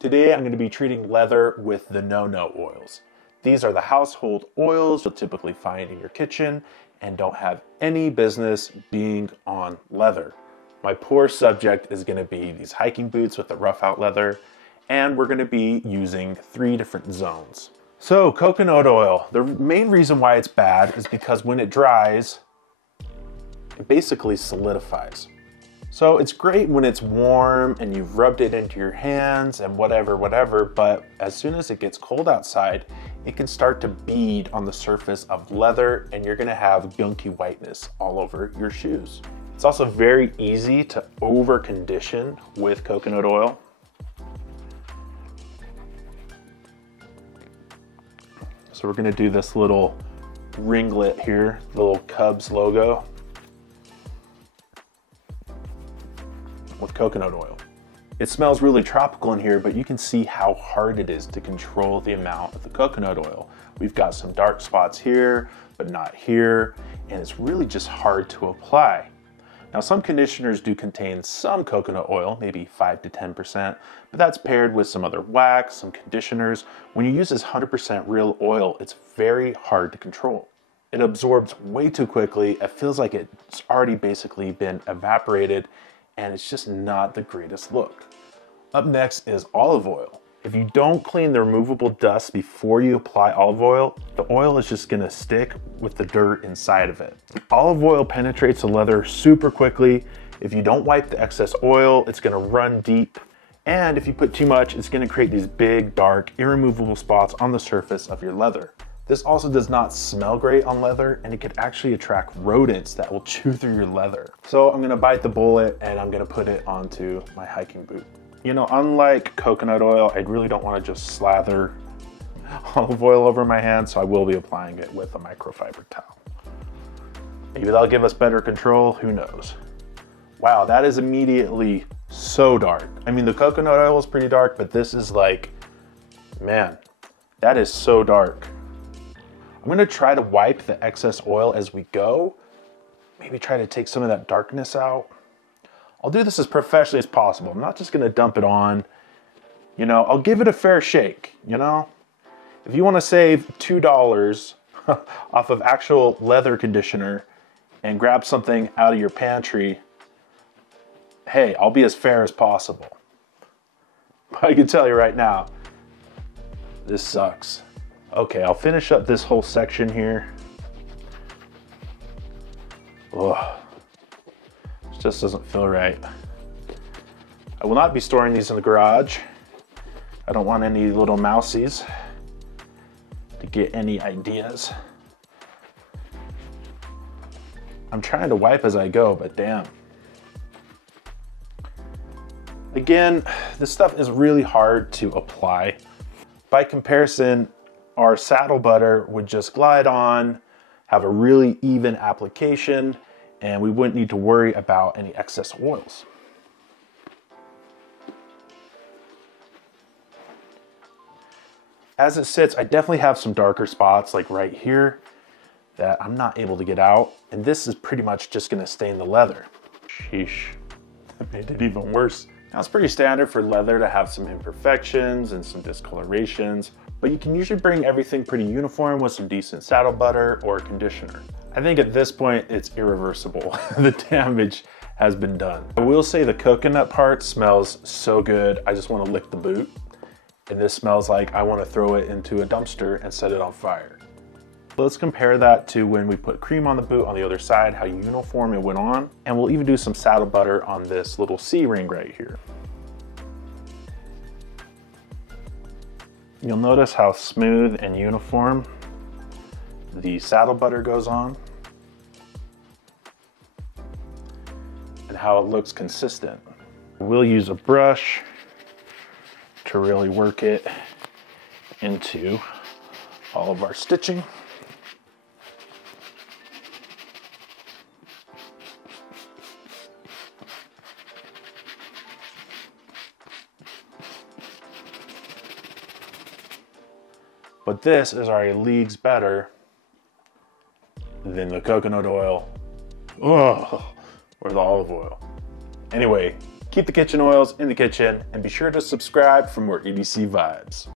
Today I'm going to be treating leather with the no-no oils. These are the household oils you'll typically find in your kitchen and don't have any business being on leather. My poor subject is going to be these hiking boots with the rough out leather, and we're going to be using 3 different zones. So coconut oil, the main reason why it's bad is because when it dries, it basically solidifies. So it's great when it's warm and you've rubbed it into your hands and whatever, but as soon as it gets cold outside, it can start to bead on the surface of leather and you're gonna have gunky whiteness all over your shoes. It's also very easy to over condition with coconut oil. So we're gonna do this little ringlet here, the little Cubs logo with coconut oil. It smells really tropical in here, but you can see how hard it is to control the amount of the coconut oil. We've got some dark spots here, but not here, and it's really just hard to apply. Now, some conditioners do contain some coconut oil, maybe 5 to 10%, but that's paired with some other wax, some conditioners. When you use this 100% real oil, it's very hard to control. It absorbs way too quickly. It feels like it's already basically been evaporated, and it's just not the greatest look. Up next is olive oil. If you don't clean the removable dust before you apply olive oil, the oil is just gonna stick with the dirt inside of it. Olive oil penetrates the leather super quickly. If you don't wipe the excess oil, it's gonna run deep. And if you put too much, it's gonna create these big, dark, irremovable spots on the surface of your leather. This also does not smell great on leather, and it could actually attract rodents that will chew through your leather. So I'm gonna bite the bullet and I'm gonna put it onto my hiking boot. You know, unlike coconut oil, I really don't wanna just slather olive oil over my hands, so I will be applying it with a microfiber towel. Maybe that'll give us better control, who knows. Wow, that is immediately so dark. I mean, the coconut oil is pretty dark, but this is like, man, that is so dark. I'm gonna try to wipe the excess oil as we go. Maybe try to take some of that darkness out. I'll do this as professionally as possible. I'm not just gonna dump it on. You know, I'll give it a fair shake, you know? If you wanna save $2 off of actual leather conditioner and grab something out of your pantry, hey, I'll be as fair as possible. But I can tell you right now, this sucks. Okay, I'll finish up this whole section here. Ugh. It just doesn't feel right. I will not be storing these in the garage. I don't want any little mousies to get any ideas. I'm trying to wipe as I go, but damn. Again, this stuff is really hard to apply. By comparison, our saddle butter would just glide on, have a really even application, and we wouldn't need to worry about any excess oils. As it sits, I definitely have some darker spots, like right here, that I'm not able to get out, and this is pretty much just gonna stain the leather. Sheesh, that made it even worse. Now, it's pretty standard for leather to have some imperfections and some discolorations, but you can usually bring everything pretty uniform with some decent saddle butter or conditioner. I think at this point, it's irreversible. The damage has been done. I will say the coconut part smells so good. I just want to lick the boot. And this smells like I want to throw it into a dumpster and set it on fire. Let's compare that to when we put cream on the boot on the other side, how uniform it went on. And we'll even do some saddle butter on this little C-ring right here. You'll notice how smooth and uniform the saddle butter goes on and how it looks consistent. We'll use a brush to really work it into all of our stitching. But this is already leagues better than the coconut oil, or the olive oil. Anyway, Keep the kitchen oils in the kitchen and be sure to subscribe for more EDC vibes.